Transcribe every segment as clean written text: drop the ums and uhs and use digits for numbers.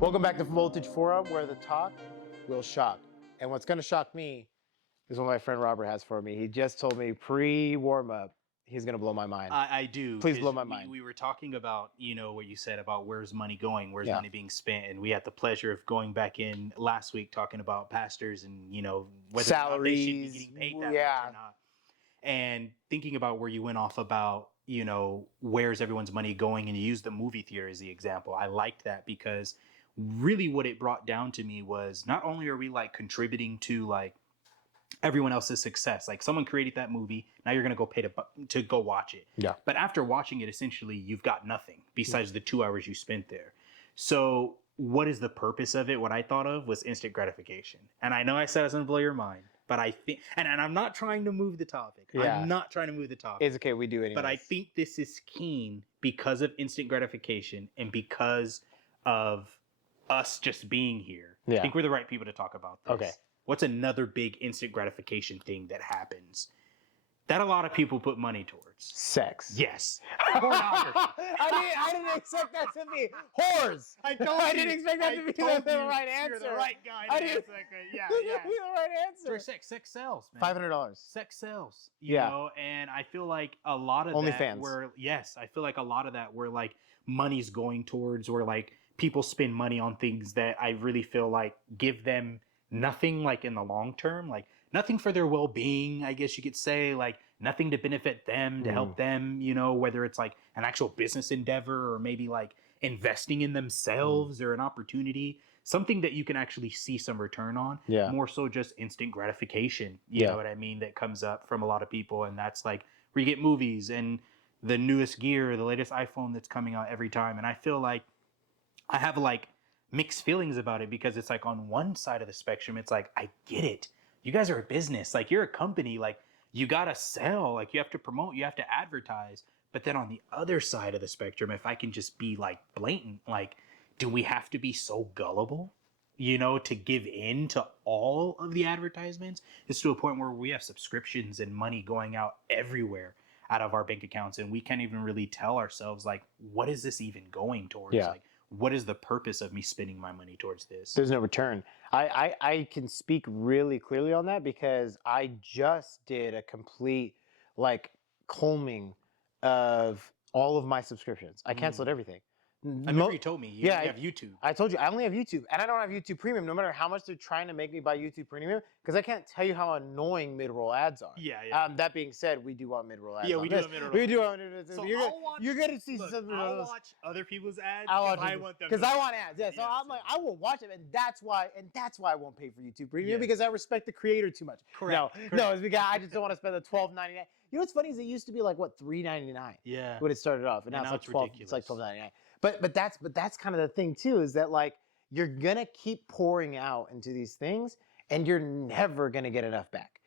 Welcome back to Voltage Forum, where the talk will shock. And what's going to shock me is what my friend Robert has for me. He just told me pre-warm-up, he's going to blow my mind. I do. Please blow my mind. We were talking about, what you said about where's money going, where's Yeah. money being spent. And we had the pleasure of going back in last week talking about pastors and, whether Salaries, or not they should be getting paid that yeah. much or not. And thinking about where you went off about, where's everyone's money going, and you used the movie theater as the example. I liked that because really what it brought down to me was not only are we like contributing to like everyone else's success, like someone created that movie, now you're going to go pay to go watch it. Yeah. But after watching it, essentially you've got nothing besides the 2 hours you spent there. So what is the purpose of it? What I thought of was instant gratification. And I know I said it's going to blow your mind, but I think, and I'm not trying to move the topic. Yeah. I'm not trying to move the topic. It's okay, we do it. But I think this is keen because of instant gratification and because of us just being here. Yeah. I think we're the right people to talk about this. Okay. What's another big instant gratification thing that happens that a lot of people put money towards? Sex. Yes. Pornography. I didn't expect that to be whores. I didn't expect that to be the right answer. You're the right guy to answer that. Yeah. Be the right answer. Sex sells, man. $500. Sex sells. You know, and I feel like a lot of OnlyFans. I feel like a lot of that where like money's going towards, or like people spend money on things that I really feel like give them nothing, like in the long term, like nothing for their well-being, I guess you could say, like nothing to benefit them, to help them, whether it's like an actual business endeavor or maybe like investing in themselves or an opportunity, something that you can actually see some return on. Yeah. More so just instant gratification, you know what I mean, that comes up from a lot of people. And that's like where you get movies and the newest gear, the latest iPhone that's coming out every time. And I feel like I have like mixed feelings about it, because it's like on one side of the spectrum, it's like, I get it. You guys are a business, like you're a company, like you got to sell, like you have to promote, you have to advertise. But then on the other side of the spectrum, if I can just be like blatant, like, do we have to be so gullible, to give in to all of the advertisements? It's to a point where we have subscriptions and money going out everywhere out of our bank accounts, and we can't even really tell ourselves, like, what is this even going towards? Yeah. Like, what is the purpose of me spending my money towards this? There's no return. I can speak really clearly on that because I just did a complete like combing of all of my subscriptions. I canceled everything. I remember you told me you have YouTube. I told you I only have YouTube, and I don't have YouTube Premium. No matter how much they're trying to make me buy YouTube Premium, because I can't tell you how annoying mid-roll ads are. Yeah. That being said, we do want mid-roll ads. Yeah, we do this. want mid-roll. We do want mid-roll. So you're gonna see look, something. I'll watch other people's ads. I want them because I want ads. Yeah, so I'm like, I will watch them, and that's why I won't pay for YouTube Premium, because I respect the creator too much. Correct. No, it's because I just don't want to spend the $12.99. You know what's funny is it used to be like what, $3.99. Yeah. When it started off, and now it's like ridiculous. It's like $12.99. But that's kind of the thing too, is that like you're gonna keep pouring out into these things, and you're never gonna get enough back.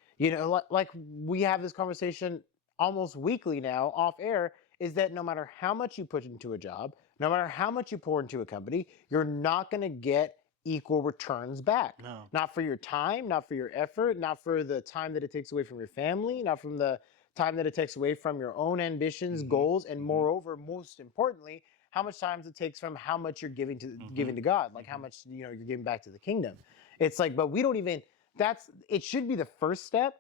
Like we have this conversation almost weekly now off air, is that no matter how much you put into a job, no matter how much you pour into a company, you're not gonna get equal returns back. No. Not for your time, not for your effort, not for the time that it takes away from your family, not from the time that it takes away from your own ambitions, goals, and moreover, most importantly, how much time it takes from how much you're giving to God, like how much you're giving back to the kingdom. It's like, but we don't even. It should be the first step,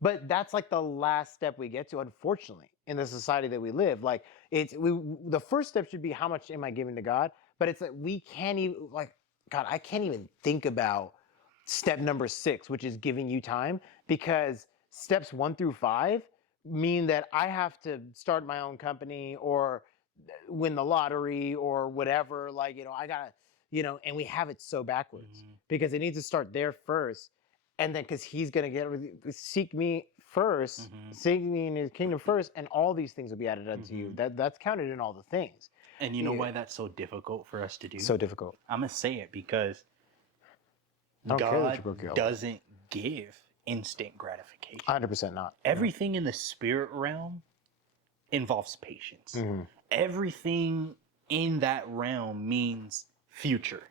but that's like the last step we get to, unfortunately, in the society that we live. Like the first step should be, how much am I giving to God? But it's like we can't even, like, God, I can't even think about step number 6, which is giving you time, because steps 1 through 5 mean that I have to start my own company or win the lottery or whatever. Like, I gotta, and we have it so backwards, because it needs to start there first. And then, because he's going to seek me first, seek me in his kingdom first, and all these things will be added unto you. That's counted in all the things. And you know why that's so difficult for us to do? So difficult. I'm going to say it because God doesn't give instant gratification. 100% not. Everything in the spirit realm involves patience. Everything in that realm means future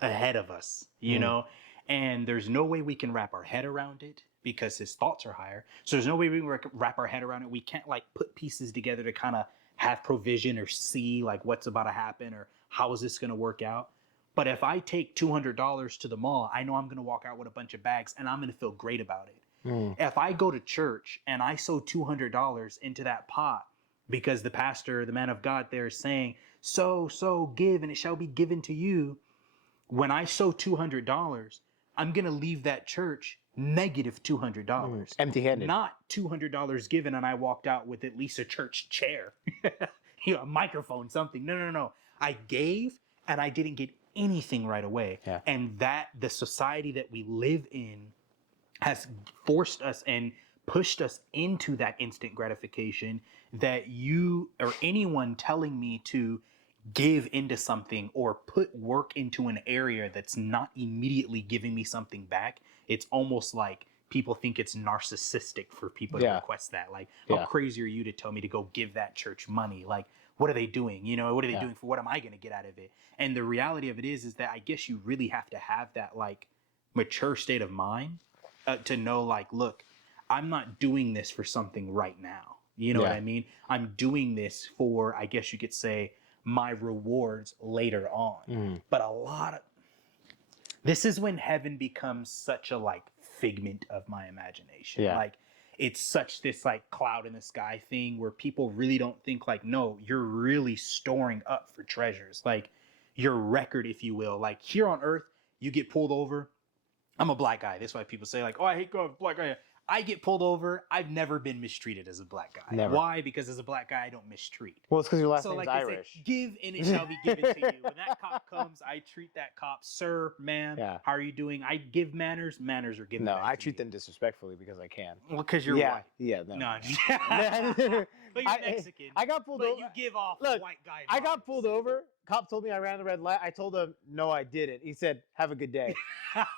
ahead of us, you know? And there's no way we can wrap our head around it, because his thoughts are higher. So there's no way we can wrap our head around it. We can't like put pieces together to kind of have provision or see like what's about to happen or how is this going to work out. But if I take $200 to the mall, I know I'm going to walk out with a bunch of bags and I'm going to feel great about it. If I go to church and I sow $200 into that pot because the pastor, the man of God there is saying, sow, give, and it shall be given to you. When I sow $200, I'm going to leave that church negative $200. Empty-handed. Not $200 given and I walked out with at least a church chair, a microphone, something. No. I gave and I didn't get anything right away. Yeah. And that the society that we live in has forced us and pushed us into that instant gratification, that you or anyone telling me to give into something or put work into an area that's not immediately giving me something back, it's almost like people think it's narcissistic for people to request that. Like, how crazy are you to tell me to go give that church money? Like, what are they doing? What are they doing for? What am I going to get out of it? And the reality of it is that I guess you really have to have that like mature state of mind to know, like, look, I'm not doing this for something right now. You know what I mean? I'm doing this for, I guess you could say, my rewards later on. But this is when heaven becomes such a like figment of my imagination. Like, it's such this like cloud in the sky thing where people really don't think like, no, you're really storing up for treasures. Like your record, if you will, like here on earth, you get pulled over. I'm a black guy. That's why people say like, oh, I hate going black guy. I get pulled over. I've never been mistreated as a black guy. Never. Why? Because as a black guy, I don't mistreat. Well, it's because your last name's like Irish. Say, give and it shall be given to you. When that cop comes, I treat that cop, sir, ma'am, how are you doing? I give manners. Manners are given. No, I treat them disrespectfully because I can. Well, because you're white. Yeah. No. But you're Mexican. I got pulled but over. you give off Look, white guy vibes. I got pulled over. Cop told me I ran the red light. I told him, no, I didn't. He said, have a good day.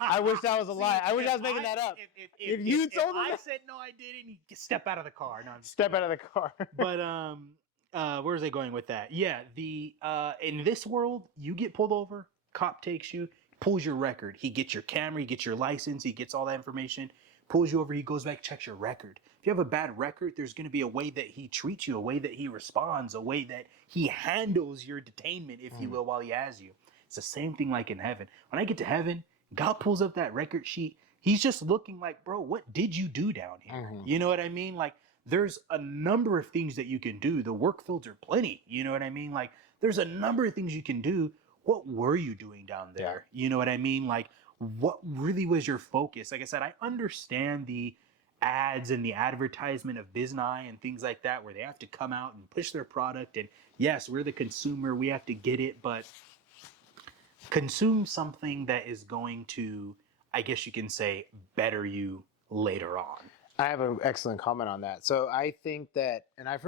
I wish that was a lie. I wish I was making that up. If you told him I said, no, I didn't, you step out of the car. No, step out of the car. But where's they going with that? Yeah, in this world, you get pulled over, cop takes you, pulls your record. He gets your camera, he gets your license, he gets all that information, pulls you over, he goes back, checks your record. If you have a bad record, there's going to be a way that he treats you, a way that he responds, a way that he handles your detainment, if you will, while he has you. It's the same thing like in heaven. When I get to heaven, God pulls up that record sheet. He's just looking like, bro, what did you do down here? You know what I mean? Like, there's a number of things that you can do. The work fields are plenty. You know what I mean? Like, there's a number of things you can do. What were you doing down there? You know what I mean? Like, what really was your focus? Like I said, I understand the ads and the advertisement of BizNai and things like that, where they have to come out and push their product. And yes, we're the consumer. We have to get it. But consume something that is going to, I guess you can say, better you later on. I have an excellent comment on that. So I think that, and I've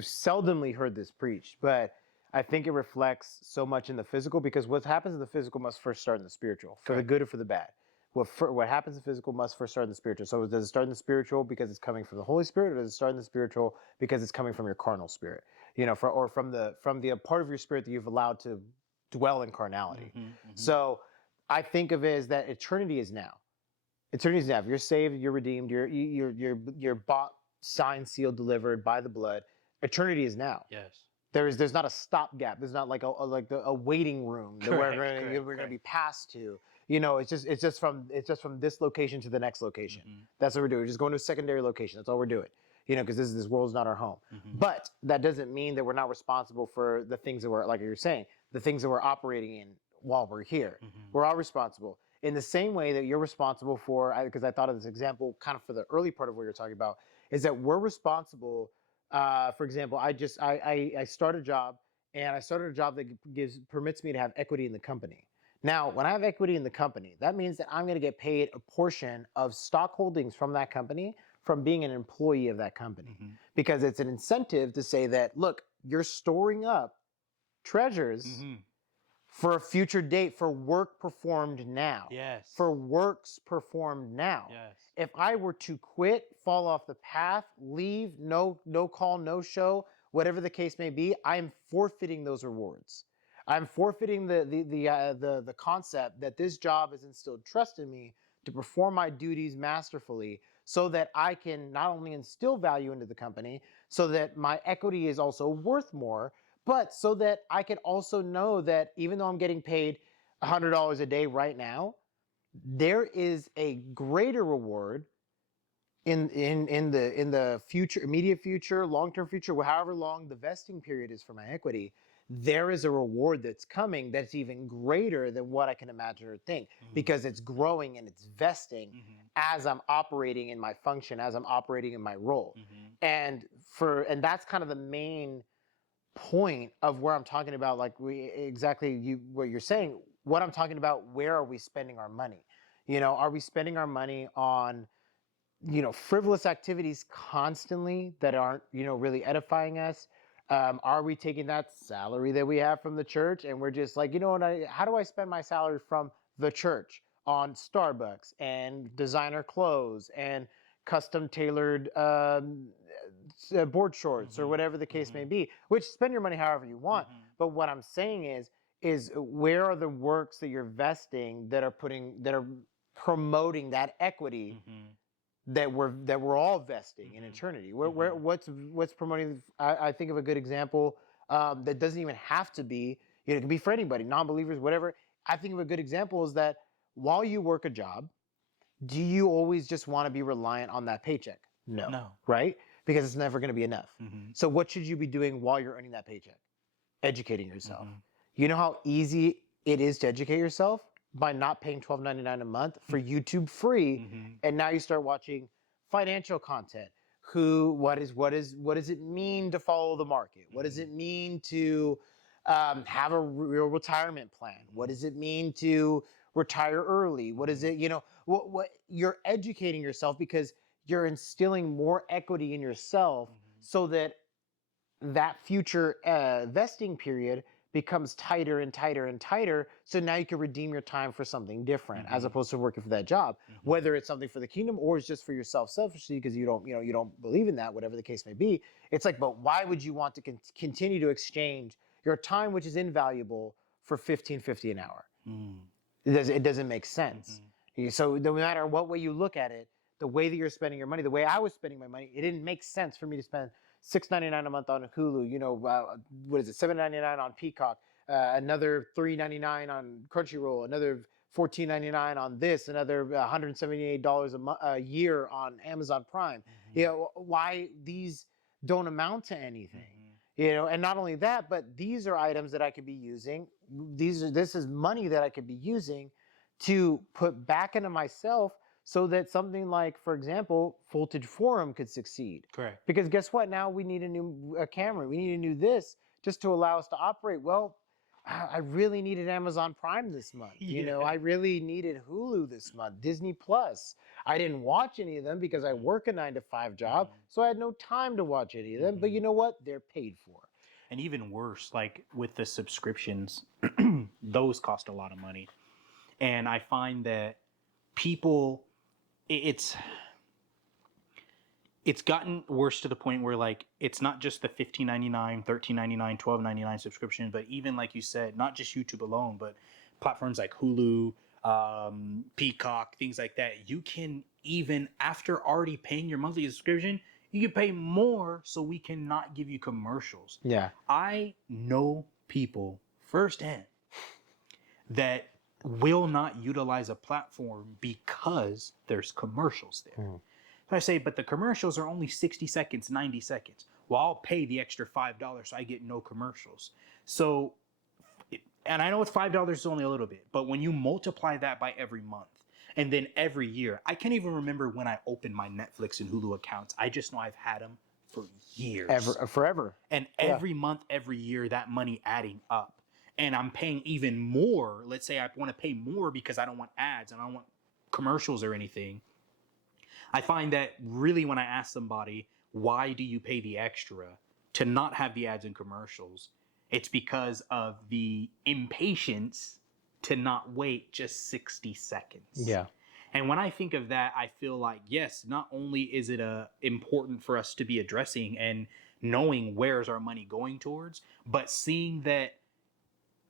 seldomly heard this preached, but I think it reflects so much in the physical, because what happens in the physical must first start in the spiritual, for the good or for the bad. What happens in the physical must first start in the spiritual. So does it start in the spiritual because it's coming from the Holy Spirit, or does it start in the spiritual because it's coming from your carnal spirit? Or from the part of your spirit that you've allowed to dwell in carnality. So I think of it as that eternity is now. Eternity is now. If you're saved, you're redeemed, you're bought, signed, sealed, delivered by the blood. Eternity is now. Yes. There's not a stopgap. There's not like a waiting room that we're going to be passed to. It's just from this location to the next location. That's what we're doing. We're just going to a secondary location. That's all we're doing. Because this world's not our home. But that doesn't mean that we're not responsible for the things that we're, like you're saying, the things that we're operating in while we're here. We're all responsible. In the same way that you're responsible for, because I thought of this example kind of for the early part of what you're talking about, is that we're responsible. For example, I start a job, and I started a job that permits me to have equity in the company. Now, when I have equity in the company, that means that I'm going to get paid a portion of stock holdings from that company from being an employee of that company, because it's an incentive to say that, look, you're storing up treasures for a future date, for work performed now. Yes. For works performed now. Yes. If I were to quit, fall off the path, leave, no call, no show, whatever the case may be, I am forfeiting those rewards. I'm forfeiting the concept that this job has instilled trust in me to perform my duties masterfully, so that I can not only instill value into the company, so that my equity is also worth more, but so that I can also know that even though I'm getting paid $100 a day right now, there is a greater reward in the future, immediate future, long-term future, however long the vesting period is for my equity. There is a reward that's coming that's even greater than what I can imagine or think, because it's growing and it's vesting as I'm operating in my function, as I'm operating in my role. And that's kind of the main point of where I'm talking about, like, what you're saying. What I'm talking about, where are we spending our money? Are we spending our money on frivolous activities constantly that aren't really edifying us? Are we taking that salary that we have from the church and we're just like, how do I spend my salary from the church on Starbucks and designer clothes and custom tailored board shorts or whatever the case may be? Which, spend your money however you want. But what I'm saying is where are the works that you're vesting that are promoting that equity that we're all vesting in eternity? What's promoting? I think of a good example that doesn't even have to be. It can be for anybody, non-believers, whatever. I think of a good example is that while you work a job, do you always just want to be reliant on that paycheck? No. Right? Because it's never going to be enough. So what should you be doing while you're earning that paycheck? Educating yourself. You know how easy it is to educate yourself? By not paying $12.99 a month for YouTube free, and now you start watching financial content. What does it mean to follow the market? What does it mean to have a real retirement plan? What does it mean to retire early? What is it? What you're educating yourself because you're instilling more equity in yourself, so that future vesting period becomes tighter and tighter and tighter. So now you can redeem your time for something different, as opposed to working for that job, whether it's something for the kingdom or it's just for yourself selfishly because you don't believe in that, whatever the case may be. It's like, but why would you want to continue to exchange your time, which is invaluable, for $15.50 an hour? It doesn't make sense. So no matter what way you look at it, the way that you're spending your money, the way I was spending my money, it didn't make sense for me to spend $6.99 a month on Hulu. What is it? $7.99 on Peacock. Another $3.99 on Crunchyroll. Another $14.99 on this. Another $178 a year on Amazon Prime. Why these don't amount to anything? And not only that, but these are items that I could be using. This is money that I could be using to put back into myself, so that something like, for example, Voltage Forum could succeed. Correct. Because guess what? Now we need a new camera. We need a new this just to allow us to operate. Well, I really needed Amazon Prime this month. I really needed Hulu this month, Disney Plus. I didn't watch any of them because I work a 9-to-5 job, so I had no time to watch any of them. But you know what? They're paid for. And even worse, like with the subscriptions, those cost a lot of money. And I find that people, it's gotten worse to the point where, like, it's not just the $15.99, $13.99, $12.99 subscription, but even, like you said, not just YouTube alone, but platforms like Hulu, Peacock, things like that. You can, even after already paying your monthly subscription, you can pay more so we cannot give you commercials. Yeah. I know people firsthand that will not utilize a platform because there's commercials there. So I say, but the commercials are only 60 seconds, 90 seconds. Well, I'll pay the extra $5 so I get no commercials. So, and I know it's $5 is only a little bit, but when you multiply that by every month, and then every year, I can't even remember when I opened my Netflix and Hulu accounts. I just know I've had them for years. Forever. And every month, every year, that money adding up. And I'm paying even more. Let's say I want to pay more because I don't want ads and I don't want commercials or anything. I find that really when I ask somebody, why do you pay the extra to not have the ads and commercials? It's because of the impatience to not wait just 60 seconds. Yeah. And when I think of that, I feel like, yes, not only is it important for us to be addressing and knowing where's our money going towards, but seeing that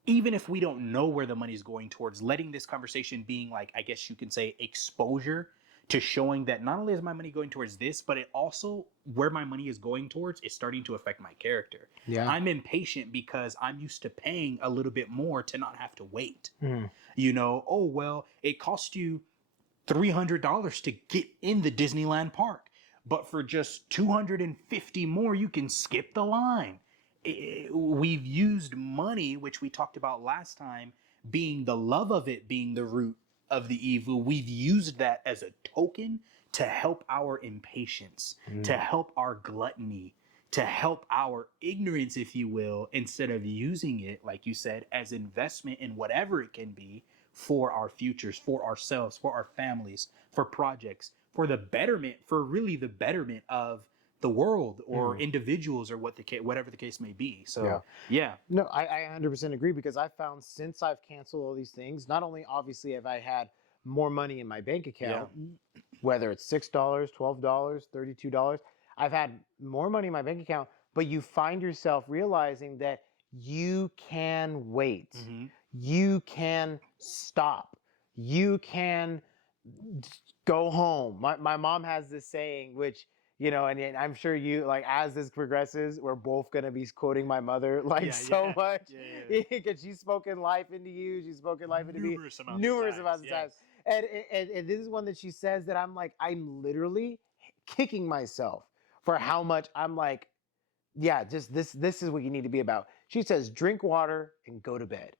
even if we don't know where the money is going towards, letting this conversation being, like, I guess you can say, exposure to showing that not only is my money going towards this, but it also, where my money is going towards is starting to affect my character. Yeah. I'm impatient because I'm used to paying a little bit more to not have to wait. Mm. Oh, well, it cost you $300 to get in the Disneyland park, but for just $250 more, you can skip the line. We've used money, which we talked about last time, being the love of it being the root of the evil. We've used that as a token to help our impatience, to help our gluttony, to help our ignorance, if you will, instead of using it, like you said, as investment in whatever it can be for our futures, for ourselves, for our families, for projects, for the betterment, for really the betterment of the world or individuals or whatever the case may be. So, yeah. No, I 100% agree, because I found since I've canceled all these things, not only obviously have I had more money in my bank account, whether it's $6, $12, $32, I've had more money in my bank account, but you find yourself realizing that you can wait. You can stop. You can go home. My mom has this saying, which, and I'm sure you, like, as this progresses, we're both going to be quoting my mother much, because she's spoken life into you. She's spoken life into me numerous amounts of times. And this is one that she says that I'm like, I'm literally kicking myself for how much I'm like, yeah, just this is what you need to be about. She says, drink water and go to bed.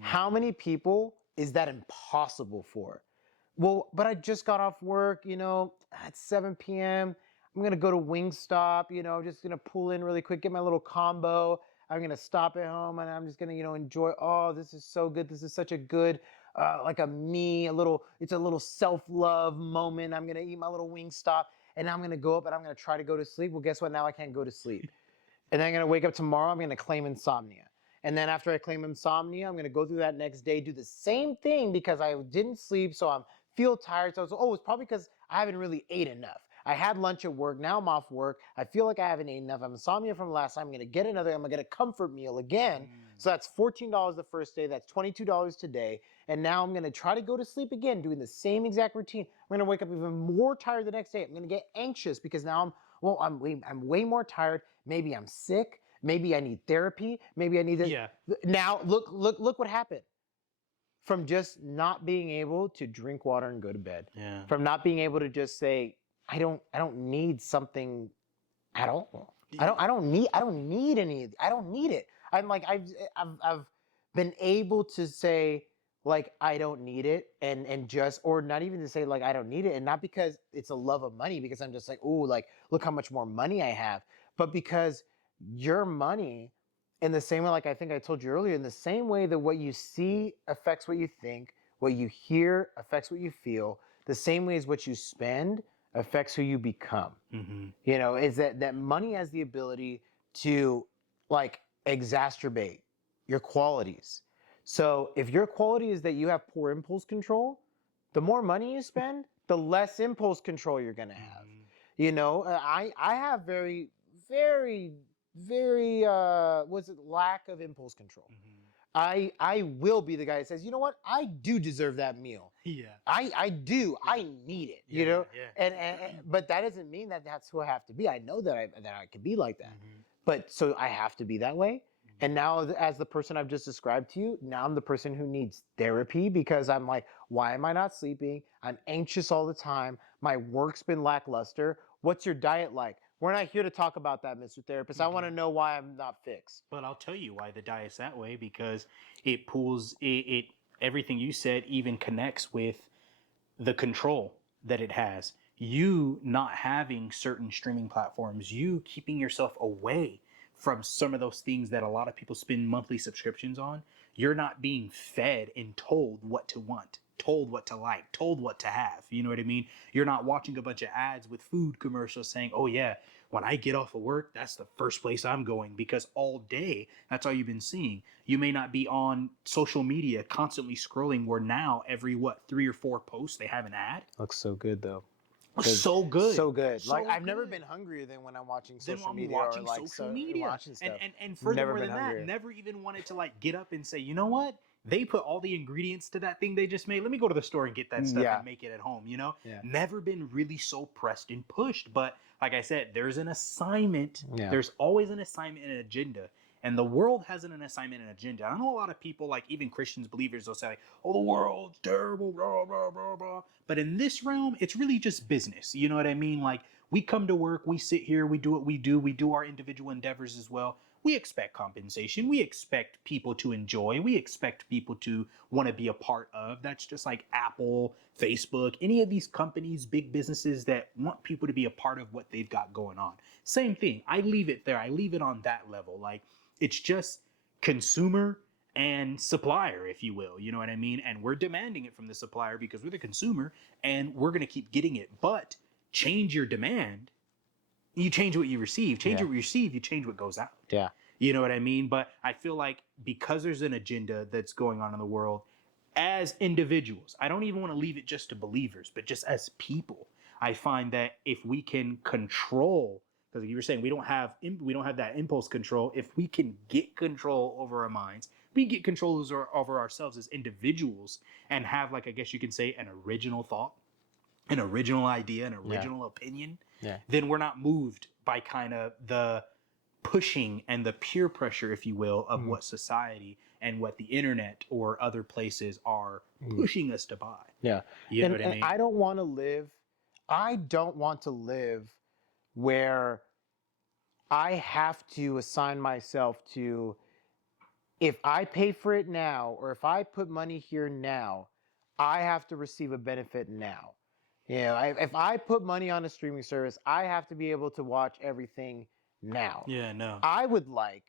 How many people is that impossible for? Well, but I just got off work, at 7 p.m. I'm going to go to Wingstop, just going to pull in really quick, get my little combo. I'm going to stop at home and I'm just going to, enjoy. Oh, this is so good. This is such a good, it's a little self-love moment. I'm going to eat my little Wingstop and I'm going to go up and I'm going to try to go to sleep. Well, guess what? Now I can't go to sleep. And then I'm going to wake up tomorrow. I'm going to claim insomnia. And then after I claim insomnia, I'm going to go through that next day, do the same thing because I didn't sleep. So I feel tired. So I was, it's probably because I haven't really ate enough. I had lunch at work. Now I'm off work. I feel like I haven't ate enough. I'm insomnia from last time. I'm going to get another. I'm going to get a comfort meal again. So that's $14 the first day. That's $22 today. And now I'm going to try to go to sleep again, doing the same exact routine. I'm going to wake up even more tired the next day. I'm going to get anxious because now I'm way more tired. Maybe I'm sick. Maybe I need therapy. Maybe I need this. Yeah. Now look what happened. From just not being able to drink water and go to bed. Yeah. From not being able to just say, I don't need something at all. I don't need any. I don't need it. I'm like, I've been able to say, like, I don't need it, and just, or not even to say, like, I don't need it, and not because it's a love of money, because I'm just like, oh, like, look how much more money I have, but because your money, in the same way, like I think I told you earlier, in the same way that what you see affects what you think, what you hear affects what you feel, the same way as what you spend affects who you become. Is that money has the ability to, like, exacerbate your qualities. So if your quality is that you have poor impulse control, the more money you spend, the less impulse control you're going to have. I have very, very, very, lack of impulse control. I will be the guy that says, you know what? I do deserve that meal. Yeah. I do. Yeah. I need it. Yeah. And but that doesn't mean that that's who I have to be. I know that I can be like that. But so I have to be that way. And now, as the person I've just described to you, now I'm the person who needs therapy because I'm like, why am I not sleeping? I'm anxious all the time. My work's been lackluster. What's your diet like? We're not here to talk about that, Mr. Therapist. I want to know why I'm not fixed. But I'll tell you why the diet's that way, because it pulls it everything you said even connects with the control that it has. You not having certain streaming platforms, you keeping yourself away from some of those things that a lot of people spend monthly subscriptions on. You're not being fed and told what to want, told what to like, told what to have. You know what I mean? You're not watching a bunch of ads with food commercials saying, oh yeah, when I get off of work, that's the first place I'm going, because all day, that's all you've been seeing. You may not be on social media constantly scrolling where now every 3 or 4 posts, they have an ad. Looks so good though. So good. So good. Like So I've never been good. hungrier than when I'm watching Then social I'm media or watching like social media. watching And, stuff. and Never furthermore been than that, hungrier. never even wanted to like get up and say, you know what? They put all the ingredients to that thing they just made. Let me go to the store and get that stuff Yeah. and make it at home, you know? Yeah. Never been really so pressed and pushed. But like I said, there's an assignment. Yeah. There's always an assignment and an agenda. And the world has an assignment and agenda. I know a lot of people, like even Christians, believers, they'll say, like, oh, the world's terrible, blah, blah, blah, blah. But in this realm, it's really just business. You know what I mean? Like, we come to work, we sit here, we do what we do our individual endeavors as well. We expect compensation. We expect people to enjoy. We expect people to want to be a part of. That's just like Apple, Facebook, any of these companies, big businesses that want people to be a part of what they've got going on. Same thing. I leave it there. I leave it on that level. Like, it's just consumer and supplier, if you will. You know what I mean? And we're demanding it from the supplier because we're the consumer and we're going to keep getting it. But change your demand, you change what you receive. Change what you receive, you change what goes out. Yeah. You know what I mean? But I feel like because there's an agenda that's going on in the world, as individuals, I don't even want to leave it just to believers, but just as people, I find that if we can control, because you were saying we don't have that impulse control. If we can get control over our minds, we get control over ourselves as individuals, and have, like, I guess you can say, an original thought, an original idea, an original opinion. Yeah. Then we're not moved by kind of the pushing and the peer pressure, if you will, of what society and what the internet or other places are pushing us to buy. Yeah. You know what I mean? I don't want to live where I have to assign myself to, if I pay for it now or if I put money here now, I have to receive a benefit now. You know, if I put money on a streaming service, I have to be able to watch everything now. Yeah, no. I would like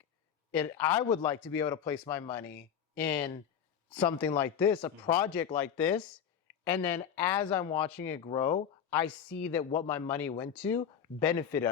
to be able to place my money in something like this, a project like this, and then as I'm watching it grow, I see that what my money went to benefited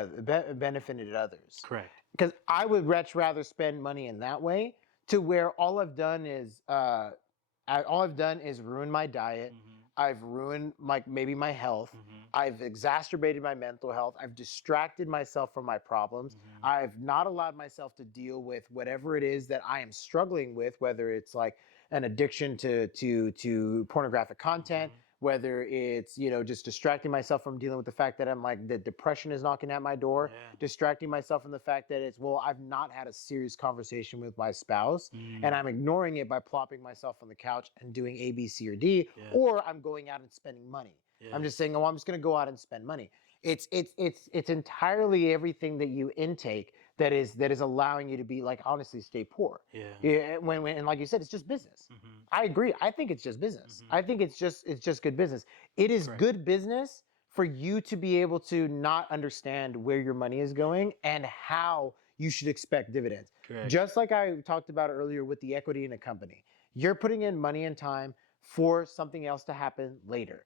others. Correct. Because I would much rather spend money in that way, to where all I've done is ruin my diet. I've ruined maybe my health. I've exacerbated my mental health. I've distracted myself from my problems. I've not allowed myself to deal with whatever it is that I am struggling with, whether it's like an addiction to pornographic content, whether it's, just distracting myself from dealing with the fact that I'm like, the depression is knocking at my door, distracting myself from the fact that I've not had a serious conversation with my spouse, and I'm ignoring it by plopping myself on the couch and doing A, B, C, or D, or I'm going out and spending money. I'm just saying, I'm just going to go out and spend money. It's entirely everything that you intake that is allowing you to be, like, honestly, stay poor. Yeah. When and like you said, it's just business. I agree. I think it's just business. I think it's just good business. It is good business for you to be able to not understand where your money is going and how you should expect dividends. Correct. Just like I talked about earlier with the equity in a company, you're putting in money and time for something else to happen later.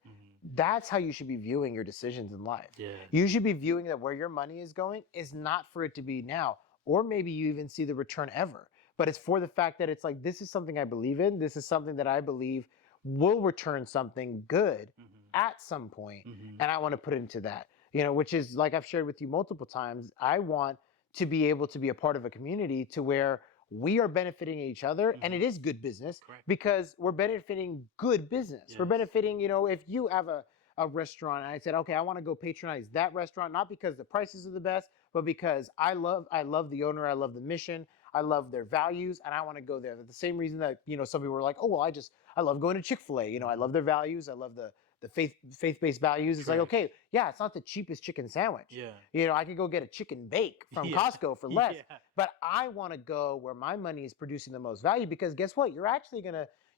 That's how you should be viewing your decisions in life. Yeah. You should be viewing that where your money is going is not for it to be now, or maybe you even see the return ever. But it's for the fact that it's like, this is something I believe in. This is something that I believe will return something good at some point, and I want to put into that. Which is, like I've shared with you multiple times, I want to be able to be a part of a community to where we are benefiting each other, and it is good business. Correct. Because we're benefiting good business. Yes. We're benefiting, if you have a restaurant and I said, okay, I want to go patronize that restaurant, not because the prices are the best, but because I love the owner, I love the mission, I love their values, and I want to go there. The same reason that, some people are like, oh, well, I love going to Chick-fil-A. I love their values. I love the faith-based values. It's like, okay, yeah, it's not the cheapest chicken sandwich. Yeah. I could go get a chicken bake from Costco for less. But I want to go where my money is producing the most value, because guess what? You're actually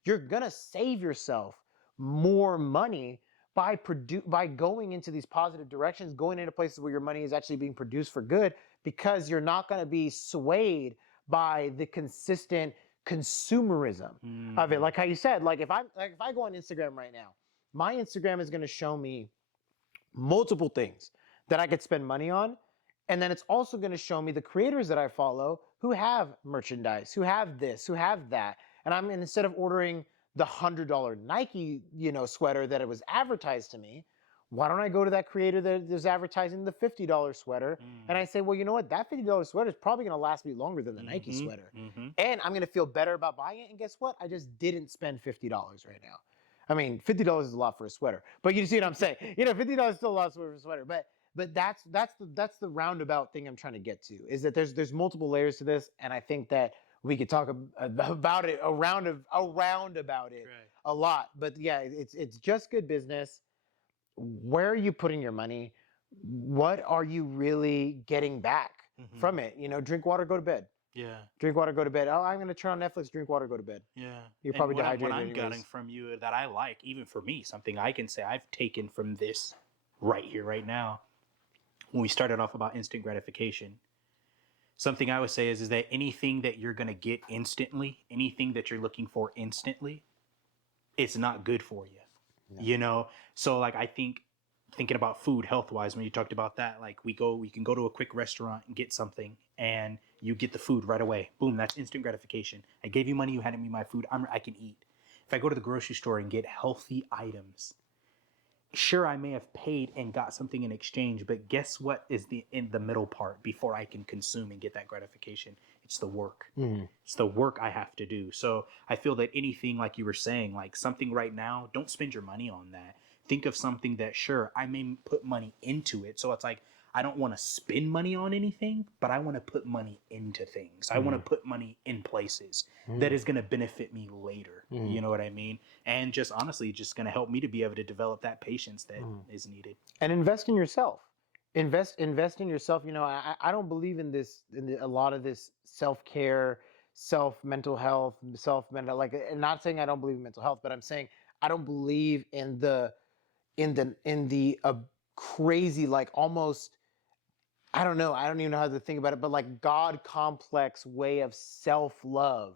you're gonna save yourself more money by going into these positive directions, going into places where your money is actually being produced for good, because you're not going to be swayed by the consistent consumerism of it. Like how you said, like if I go on Instagram right now, my Instagram is going to show me multiple things that I could spend money on. And then it's also going to show me the creators that I follow who have merchandise, who have this, who have that. And instead of ordering the $100 Nike, sweater that it was advertised to me, Why don't I go to that creator that is advertising the $50 sweater? And I say, well, you know what? That $50 sweater is probably going to last me longer than the Nike sweater. And I'm going to feel better about buying it. And guess what? I just didn't spend $50 right now. I mean, $50 is a lot for a sweater, but you see what I'm saying? $50 is still a lot for a sweater, but that's the roundabout thing I'm trying to get to, is that there's multiple layers to this, and I think that we could talk about it around about it a lot. But yeah, it's just good business. Where are you putting your money? What are you really getting back from it? Drink water, go to bed. Yeah. Drink water, go to bed. Oh, I'm going to turn on Netflix, drink water, go to bed. Yeah. You're probably dehydrated what I'm anyways. getting from you that I like, even for me, something I can say I've taken from this right here, right now, when we started off about instant gratification, something I would say is that anything that you're going to get instantly, anything that you're looking for instantly, it's not good for you. No. So like, I think thinking about food health wise, when you talked about that, like we can go to a quick restaurant and get something and you get the food right away. Boom. That's instant gratification. I gave you money. You handed me my food. I can eat. If I go to the grocery store and get healthy items, sure, I may have paid and got something in exchange, but guess what is in the middle part before I can consume and get that gratification? It's the work. It's the work I have to do. So I feel that anything, like you were saying, like something right now, don't spend your money on that. Think of something that, sure, I may put money into it. So it's like, I don't want to spend money on anything, but I want to put money into things. I want to put money in places that is going to benefit me later. You know what I mean? And just honestly, just going to help me to be able to develop that patience that is needed. And invest in yourself. Invest in yourself. I don't believe in this, a lot of this self-care, mental health, like, and not saying I don't believe in mental health, but I'm saying I don't believe in the crazy, like, almost, I don't know. I don't even know how to think about it, but like God complex way of self-love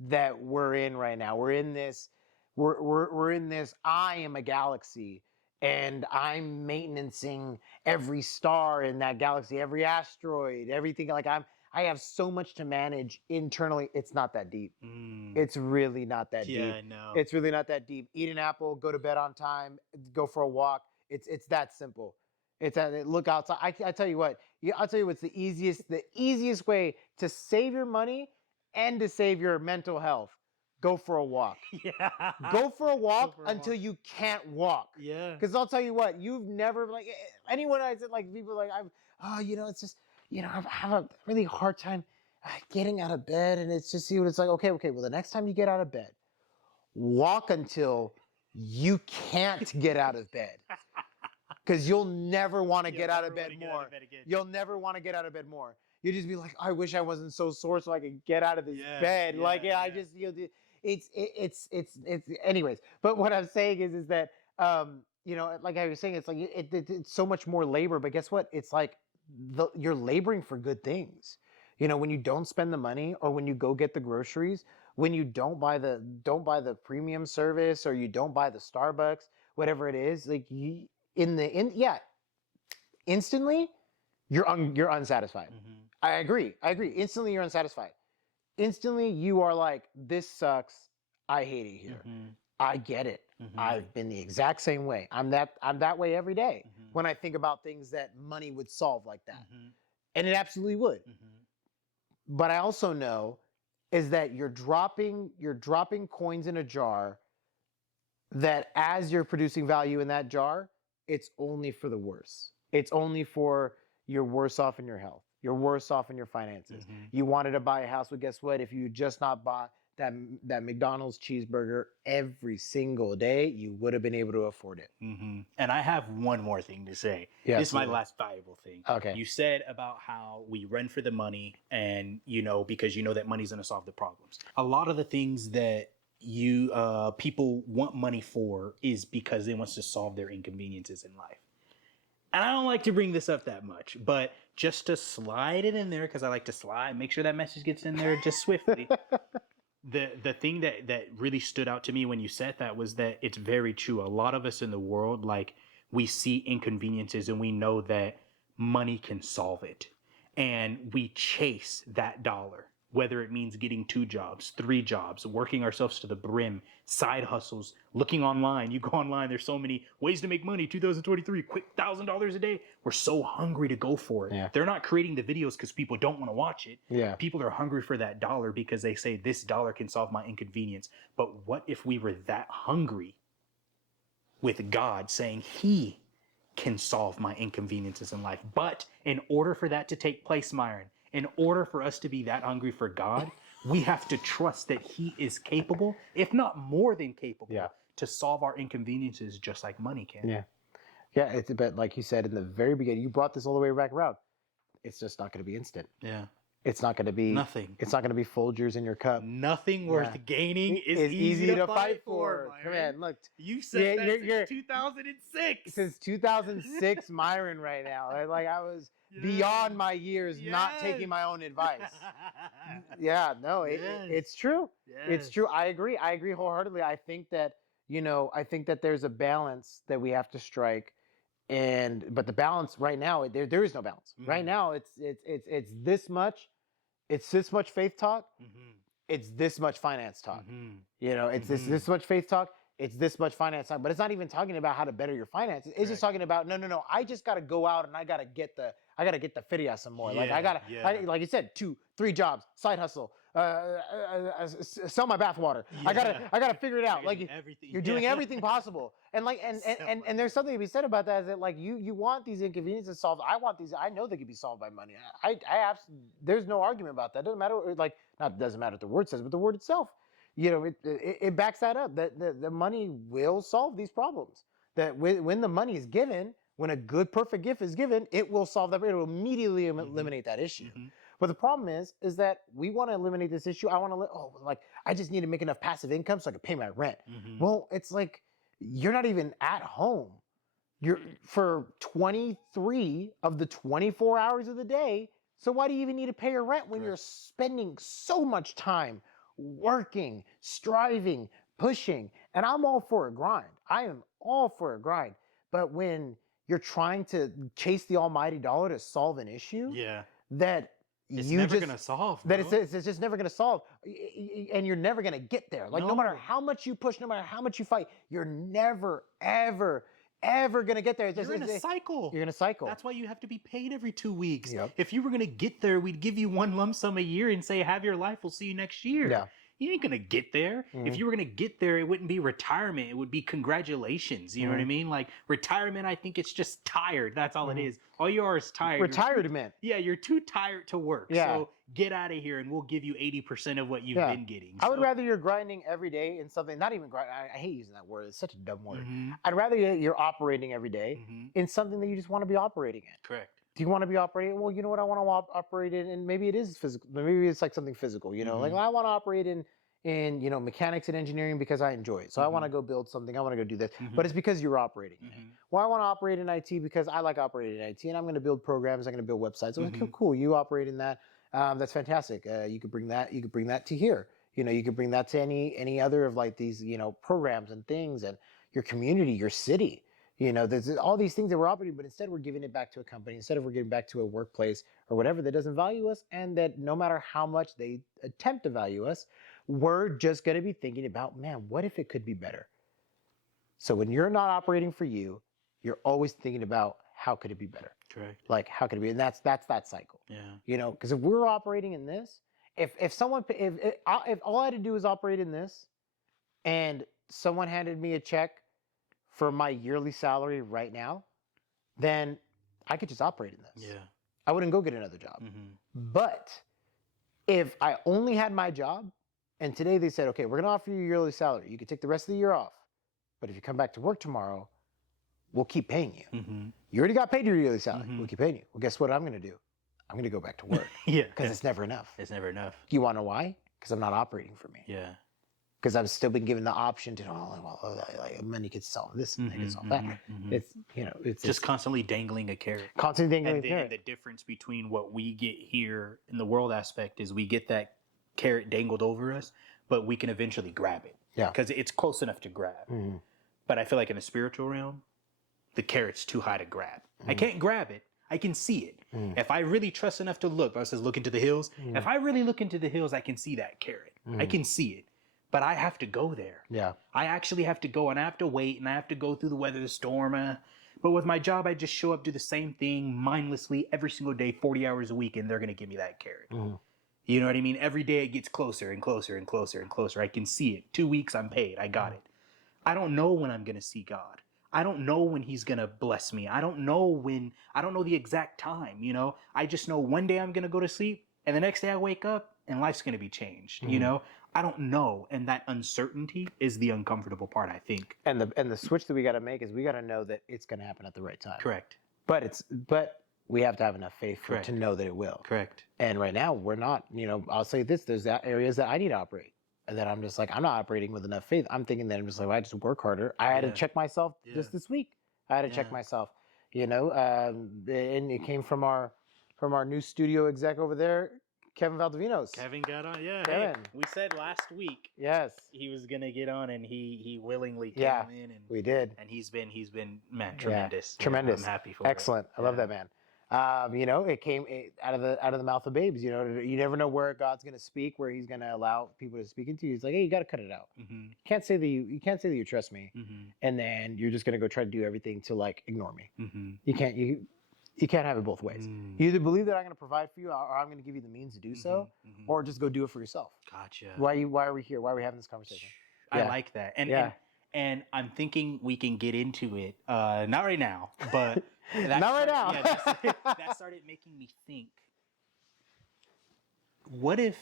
that we're in right now. We're in this, we're in this, I am a galaxy and I'm maintaining every star in that galaxy, every asteroid, everything. Like I have so much to manage internally. It's not that deep. It's really not that deep. Yeah, I know. It's really not that deep. Eat an apple, go to bed on time, go for a walk. It's that simple. It's that, look outside. I tell you what. I'll tell you what's the easiest way to save your money and to save your mental health. Go for a walk. Yeah. Go for a walk until you can't walk. Yeah. Because I'll tell you what, you've never, like, anyone I said, like, people like, it's just, I have a really hard time getting out of bed, and it's just, it's like, okay, well, the next time you get out of bed, walk until you can't get out of bed. Because you'll never want to get out of bed more. You'll never want to get out of bed more. You'll just be like, I wish I wasn't so sore so I could get out of this bed. I just, it's anyways. But what I'm saying is that, like I was saying, it's like, it's so much more labor, but guess what? It's like you're laboring for good things. When you don't spend the money, or when you go get the groceries, when you don't buy the premium service, or you don't buy the Starbucks, whatever it is, like instantly you're unsatisfied. I agree. Instantly you're unsatisfied. Instantly you are like, this sucks. I hate it here. I get it. I've been the exact same way. I'm that way every day when I think about things that money would solve like that. And it absolutely would. But I also know is that you're dropping coins in a jar, that as you're producing value in that jar, it's only for the worse. It's only for you're worse off in your health. You're worse off in your finances. You wanted to buy a house, but guess what? If you just not bought that McDonald's cheeseburger every single day, you would have been able to afford it. And I have one more thing to say. Yeah, this is my last valuable thing. Okay. You said about how we run for the money, and because that money's going to solve the problems. A lot of the things that people want money for is because they want to solve their inconveniences in life. And I don't like to bring this up that much, but just to slide it in there, because I like to make sure that message gets in there just swiftly. The thing that really stood out to me when you said that was that it's very true. A lot of us in the world, like, we see inconveniences and we know that money can solve it. And we chase that dollar. whether it means getting 2 jobs, 3 jobs, working ourselves to the brim, side hustles, looking online. You go online, there's so many ways to make money. 2023, quick $1,000 a day. We're so hungry to go for it. Yeah. They're not creating the videos because people don't want to watch it. Yeah. People are hungry for that dollar because they say this dollar can solve my inconvenience. But what if we were that hungry with God saying he can solve my inconveniences in life? But in order for that to take place, Myron, in order for us to be that hungry for God, we have to trust that he is capable, if not more than capable, to solve our inconveniences just like money can. Yeah. Yeah, it's but like you said in the very beginning, you brought this all the way back around. It's just not going to be instant. Yeah. It's not going to be nothing. It's not going to be Folgers in your cup. Nothing worth gaining is easy to fight for. Come on, look. You said that since 2006. Since 2006, Myron right now. Like I was beyond my years not taking my own advice. It's true. Yes. It's true. I agree wholeheartedly. I think that, there's a balance that we have to strike. But the balance right now, there is no balance. Mm-hmm. Right now, it's this much faith talk. Mm-hmm. It's this much finance talk. Mm-hmm. It's this much faith talk. It's this much finance talk. But it's not even talking about how to better your finances. It's just talking about no. I just got to go out and I got to get the feria some more. Like like you said, 2-3 jobs, side hustle. Sell my bathwater. I gotta figure it out. Like you're doing everything possible, and there's something to be said about that. Is that like you want these inconveniences solved? I want these. I know they can be solved by money. There's no argument about that. It doesn't matter. Doesn't matter what the word says, but the word itself, it backs that up. That the money will solve these problems. That when the money is given, when a good perfect gift is given, it will solve that. It will immediately eliminate that issue. Mm-hmm. But the problem is that we want to eliminate this issue. I just need to make enough passive income so I can pay my rent. Mm-hmm. Well, it's like you're not even at home. You're for 23 of the 24 hours of the day. So why do you even need to pay your rent when you're spending so much time working, striving, pushing? And I'm all for a grind. I am all for a grind. But when you're trying to chase the almighty dollar to solve an issue, that it's never going to solve. That it's just never going to solve. And you're never going to get there. Like no matter how much you push, no matter how much you fight, you're never, ever going to get there. You're in a cycle. You're in a cycle. That's why you have to be paid every 2 weeks. Yep. If you were going to get there, we'd give you one lump sum a year and say, have your life. We'll see you next year. Yeah. You ain't going to get there. Mm-hmm. If you were going to get there, it wouldn't be retirement. It would be congratulations. You know what I mean? Like retirement, I think it's just tired. That's all it is. All you are is tired. Retirement. You're too tired to work. Yeah. So get out of here and we'll give you 80% of what you've been getting. I would rather you're grinding every day in something, not even grind. I hate using that word. It's such a dumb word. Mm-hmm. I'd rather you're operating every day in something that you just want to be operating in. Correct. Do you want to be operating? Well, you know what I want to operate in, and maybe it is physical. Maybe it's like something physical. Like I want to operate in mechanics and engineering because I enjoy it. So I want to go build something. I want to go do this. But it's because you're operating in it. Well, I want to operate in IT because I like operating in IT, and I'm going to build programs. I'm going to build websites. Okay, cool. You operate in that. That's fantastic. You could bring that. You could bring that to here. You could bring that to any other of like these programs and things, and your community, your city. There's all these things that we're operating, but instead we're giving it back to a company. Instead of we're giving back to a workplace or whatever that doesn't value us, and that no matter how much they attempt to value us, we're just going to be thinking about, man, what if it could be better? So when you're not operating for you, you're always thinking about how could it be better? Correct. Like how could it be? And that's that cycle. Yeah. Because if we're operating in this, if all I had to do was operate in this, and someone handed me a check for my yearly salary right now, then I could just operate in this. Yeah. I wouldn't go get another job. But if I only had my job, and today they said, okay, we're going to offer you your yearly salary. You can take the rest of the year off. But if you come back to work tomorrow, we'll keep paying you. You already got paid your yearly salary. We'll keep paying you. Well, guess what I'm going to do? I'm going to go back to work. Because it's never enough. It's never enough. You want to know why? Because I'm not operating for me. Yeah. Because I've still been given the option to, money could solve this and they could solve that. It's just constantly dangling a carrot. Constantly dangling a carrot. And the difference between what we get here in the world aspect is we get that carrot dangled over us, but we can eventually grab it. Yeah. Because it's close enough to grab. But I feel like in the spiritual realm, the carrot's too high to grab. I can't grab it. I can see it. If I really trust enough to look, I says look into the hills. If I really look into the hills, I can see that carrot. I can see it. But I have to go there. Yeah. I actually have to go, and I have to wait, and I have to go through the weather, the storm. But with my job, I just show up, do the same thing mindlessly every single day, 40 hours a week, and they're going to give me that carrot. You know what I mean? Every day it gets closer and closer and closer and closer. I can see it. 2 weeks, I'm paid. I got it. I don't know when I'm going to see God. I don't know when he's going to bless me. I don't know the exact time, you know? I just know one day I'm going to go to sleep, and the next day I wake up, and life's going to be changed, you know? I don't know, and that uncertainty is the uncomfortable part, I think. And the switch that we got to make is we got to know that it's going to happen at the right time. Correct. But we have to have enough faith to know that it will. Correct. And right now we're not. You know, I'll say this: there's areas that I need to operate, and then I'm just like I'm not operating with enough faith. I'm thinking that I'm just like, well, I just work harder. I had to check myself just this week. I had to check myself. You know, and it came from our new studio exec over there, Kevin Valdivinos. Kevin got on, Kevin. Hey, we said last week, yes, he was gonna get on, and he willingly came in, and we did, and he's been man tremendous, tremendous. I'm happy for excellent. it. I love that man. You know, it came out of the mouth of babes. You know, you never know where God's gonna speak, where He's gonna allow people to speak into you. He's like, hey, you got to cut it out. You can't say that you can't say that you trust me, and then you're just gonna go try to do everything to like ignore me. You can't have it both ways. You either believe that I'm going to provide for you, or I'm going to give you the means to do so, or just go do it for yourself. Gotcha. Why are we here? Why are we having this conversation? I like that. And I'm thinking we can get into it. Not right now, but not right now. That started making me think. What if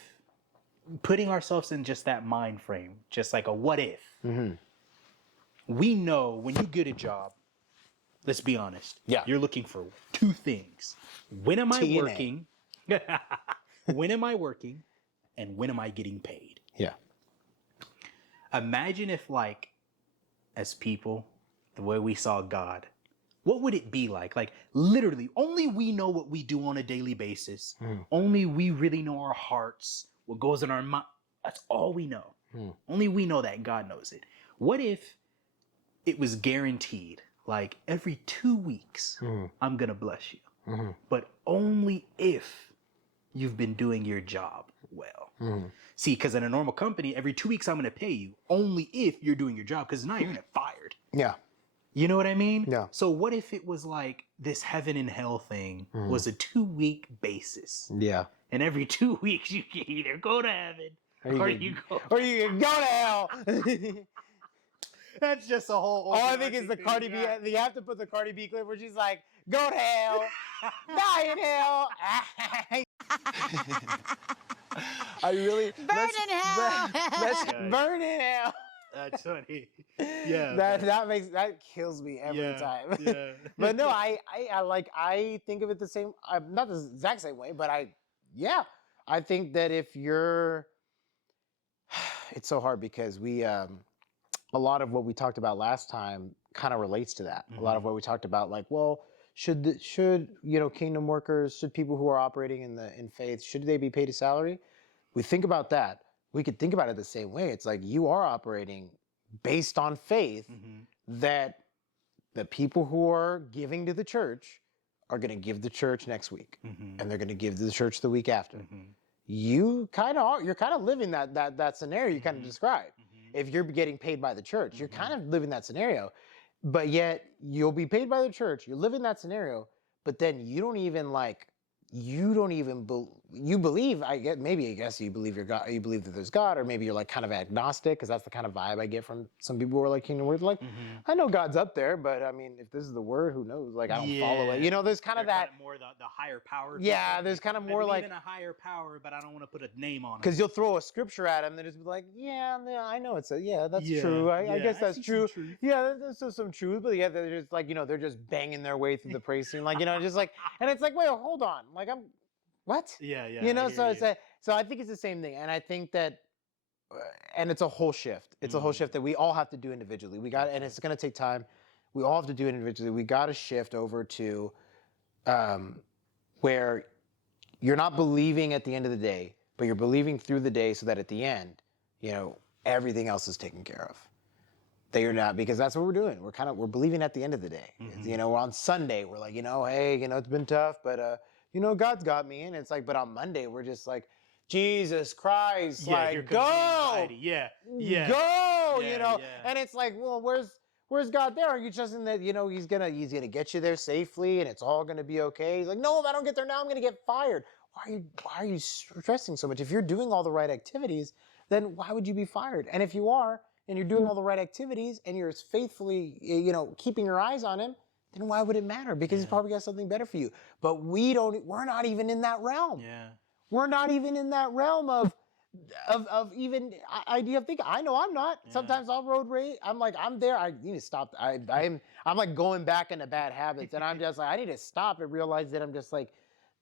putting ourselves in just that mind frame, just like a what if? We know when you get a job. Let's be honest. Yeah. You're looking for two things. When am I working? When am I working? And when am I getting paid? Yeah. Imagine if, like, as people, the way we saw God, what would it be like? Like, literally, only we know what we do on a daily basis. Only we really know our hearts, what goes in our mind. That's all we know. Only we know that. God knows it. What if it was guaranteed? Like every 2 weeks, I'm going to bless you. But only if you've been doing your job well. See, because in a normal company, every 2 weeks, I'm going to pay you only if you're doing your job. Because now you're going to get fired. Yeah. You know what I mean? Yeah. So what if it was like this heaven and hell thing was a 2 week basis? Yeah. And every 2 weeks, you can either go to heaven or you go to hell. That's just a whole. All I think is the Cardi B. You have to put the Cardi B clip where she's like, "Go to hell, die in hell." I really burn in hell. Let's burn in hell. That's funny. Yeah. That kills me every time. Yeah. But no, I think of it the same. Not the exact same way, but I think that if you're, it's so hard because we. A lot of what we talked about last time kind of relates to that. A lot of what we talked about, like, well, should kingdom workers, should people who are operating in faith, should they be paid a salary? We think about that. We could think about it the same way. It's like you are operating based on faith that the people who are giving to the church are going to give the church next week, and they're going to give to the church the week after. You kind of are. You're kind of living that scenario you kind of described. If you're getting paid by the church, you're kind of living that scenario, but yet you'll be paid by the church. You're living that scenario, but then you believe. I guess you believe God. You believe that there's God, or maybe you're like kind of agnostic, because that's the kind of vibe I get from some people who are like kingdom workers. Like, I know God's up there, but I mean, if this is the word, who knows? Like, I don't follow it. You know, there's kind of that. Kind of more the higher power. Yeah, people. there's kind of more I like in a higher power, but I don't want to put a name on it. Because you'll throw a scripture at them, and they'll just be like, "Yeah, I know that's true. I guess that's true. Yeah, there's some truth." But yeah, they're just like, they're just banging their way through the praise scene, like, just like, and it's like, wait, hold on, like what? Yeah. So I think it's the same thing, and I think that, and it's a whole shift. It's a whole shift that we all have to do individually. And it's going to take time. We all have to do it individually. We got to shift over to where you're not believing at the end of the day, but you're believing through the day, so that at the end, everything else is taken care of. that you're not, because that's what we're doing. We're believing at the end of the day. Mm-hmm. You know, we're on Sunday, we're like, hey, it's been tough, but God's got me. And it's like, but on Monday, we're just like, Jesus Christ, Yeah, like, here comes go, the anxiety. Yeah, yeah, go, yeah. And it's like, well, where's God there? Are you trusting that, he's gonna get you there safely and it's all gonna be okay? He's like, no, if I don't get there now, I'm gonna get fired. Why are you stressing so much? If you're doing all the right activities, then why would you be fired? And if you are, and you're doing all the right activities and you're faithfully, keeping your eyes on him, then why would it matter? Because he's probably got something better for you. But we're not even in that realm. Yeah. We're not even in that realm of even I think I know I'm not. Yeah. Sometimes I'll road rage. I'm like, I'm there. I need to stop. I'm like going back into bad habits, and I'm just like, I need to stop and realize that I'm just like,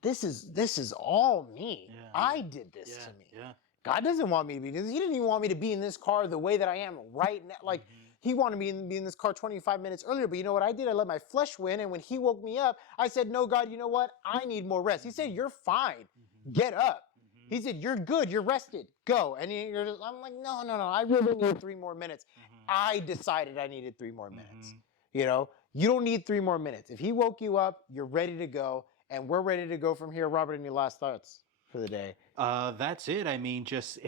this is all me. Yeah. I did this to me. Yeah. God doesn't want me to be this. He didn't even want me to be in this car the way that I am right now. Like, he wanted me to be in this car 25 minutes earlier. But you know what I did? I let my flesh win. And when he woke me up, I said, no, God, you know what? I need more rest. He said, you're fine. Get up. He said, you're good. You're rested. Go. And I'm like, no. I really need 3 more minutes. I decided I needed 3 more minutes. You don't need 3 more minutes. If he woke you up, you're ready to go. And we're ready to go from here. Robert, any last thoughts for the day? That's it. I mean, just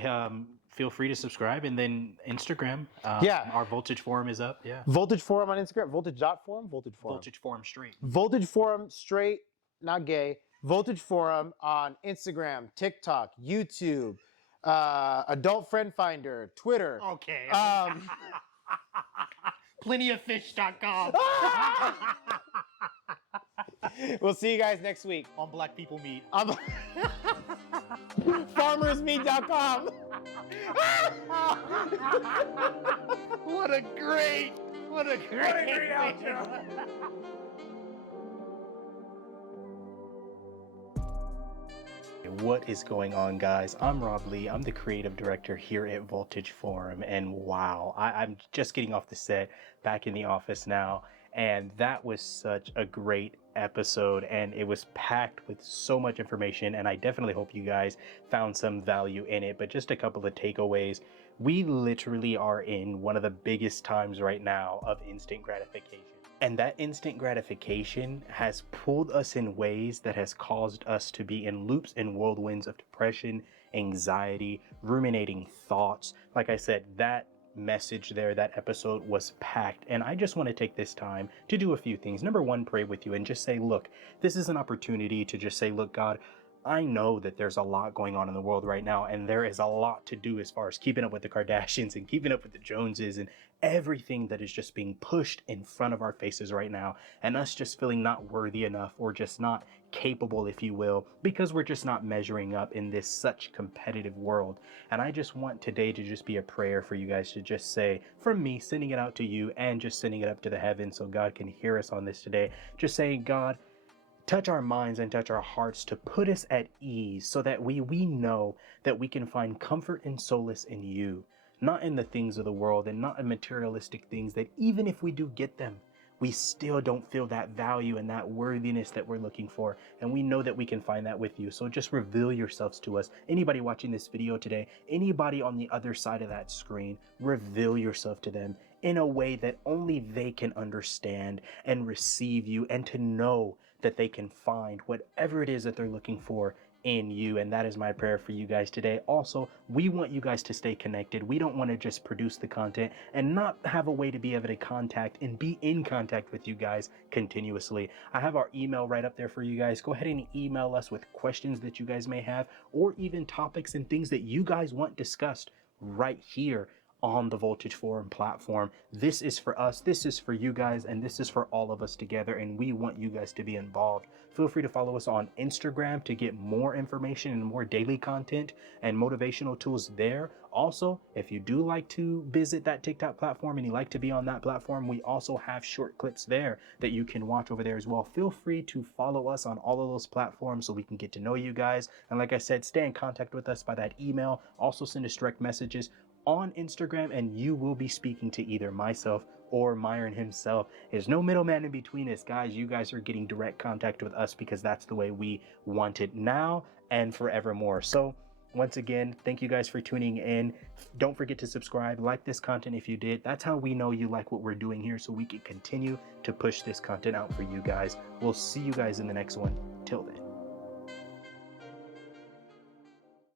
feel free to subscribe, and then Instagram. Our Voltage Forum is up. Yeah. Voltage Forum on Instagram. Voltage.forum? Voltage Forum. Voltage Forum straight. Voltage Forum straight, not gay. Voltage Forum on Instagram, TikTok, YouTube, Adult Friend Finder, Twitter. Okay. Plentyoffish.com. We'll see you guys next week on Black People Meat. Farmersmeat.com. What a great outro. What is going on, guys? I'm Rob Lee. I'm the creative director here at Voltage Forum, and wow, I'm just getting off the set, back in the office now, and that was such a great episode, and it was packed with so much information, and I definitely hope you guys found some value in it. But just a couple of takeaways. We literally are in one of the biggest times right now of instant gratification. And that instant gratification has pulled us in ways that has caused us to be in loops and whirlwinds of depression, anxiety, ruminating thoughts. Like I said, that message there, that episode was packed. And I just want to take this time to do a few things. Number one, pray with you and just say, look, this is an opportunity to just say, look, God, I know that there's a lot going on in the world right now, and there is a lot to do as far as keeping up with the Kardashians and keeping up with the Joneses and everything that is just being pushed in front of our faces right now, and us just feeling not worthy enough or just not capable, if you will, because we're just not measuring up in this such competitive world. And I just want today to just be a prayer for you guys to just say, from me, sending it out to you and just sending it up to the heavens so God can hear us on this today, just saying, God, touch our minds and touch our hearts to put us at ease so that we know that we can find comfort and solace in you, not in the things of the world and not in materialistic things that even if we do get them, we still don't feel that value and that worthiness that we're looking for. And we know that we can find that with you. So just reveal yourselves to us. Anybody watching this video today, anybody on the other side of that screen, reveal yourself to them in a way that only they can understand and receive you, and to know that they can find whatever it is that they're looking for in you. And that is my prayer for you guys today. Also, we want you guys to stay connected. We don't want to just produce the content and not have a way to be able to contact and be in contact with you guys continuously. I have our email right up there for you guys. Go ahead and email us with questions that you guys may have, or even topics and things that you guys want discussed right here on the Voltage Forum platform. This is for us, this is for you guys, and this is for all of us together, and we want you guys to be involved. Feel free to follow us on Instagram to get more information and more daily content and motivational tools there. Also, if you do like to visit that TikTok platform and you like to be on that platform, we also have short clips there that you can watch over there as well. Feel free to follow us on all of those platforms so we can get to know you guys. And like I said, stay in contact with us by that email. Also send us direct messages on Instagram, and you will be speaking to either myself or Myron himself. There's no middleman in between us, guys. You guys are getting direct contact with us because that's the way we want it now and forevermore. So Once again, thank you guys for tuning in. Don't forget to subscribe, like this content if you did. That's how we know you like what we're doing here, so we can continue to push this content out for you guys. We'll see you guys in the next one. Till then.